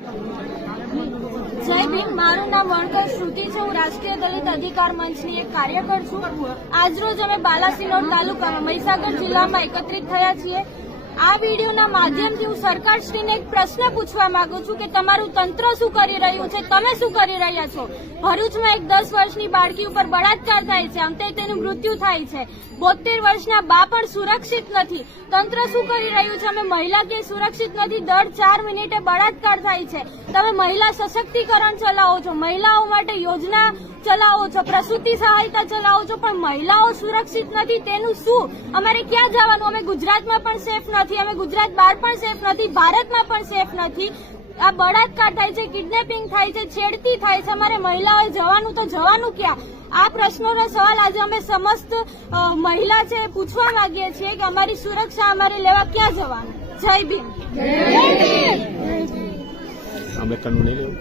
જય ભીમ. મારું નામ વણકર શ્રુતિ છે. હું રાષ્ટ્રીય દલિત અધિકાર મંચની એક કાર્યકર છું. આજરોજ અમે બાલાસિનોર તાલુકામાં મહીસાગર જિલ્લામાં એકત્રિત થયા છીએ. આ વિડીયોના માધ્યમથી હું સરકારશ્રીને એક પ્રશ્ન પૂછવા માંગુ છું કે તમારું તંત્ર શું કરી રહ્યું છે, તમે શું કરી રહ્યા છો. ભરૂચમાં એક 10 વર્ષની બાળકી ઉપર બળાત્કાર થાય છે, અંતે તેનું મૃત્યુ થાય છે. 72 વર્ષના બા પણ સુરક્ષિત નથી. તંત્ર શું કરી રહ્યું છે? અમે મહિલા કે સુરક્ષિત નથી. દર 4 મિનિટે બળાત્કાર થાય છે. તમે મહિલા સશક્તિકરણ ચલાવો છો, મહિલાઓ માટે યોજના ચલાવો છો, પ્રસૂતિ સહાયતા ચલાવો છો, પણ મહિલાઓ સુરક્ષિત નથી. તેનું શું? અમારે ક્યાં જવાનું? અમે ગુજરાતમાં પણ સેફ નથી, અમે ગુજરાત બહાર પણ સેફ નથી, ભારતમાં પણ સેફ નથી. આ બળાત્કાર થાય છે, કિડનેપિંગ થાય છે, છેડતી થાય છે. અમારે મહિલાઓએ જવાનું તો જવાનું ક્યાં? આ પ્રશ્નોનો સવાલ આજે અમે સમસ્ત મહિલા છે પૂછવા માંગીએ છીએ કે અમારી સુરક્ષા અમારે લેવા ક્યાં જવાનું. જય ભીમ. અમે કાનૂન નહીં લેવું.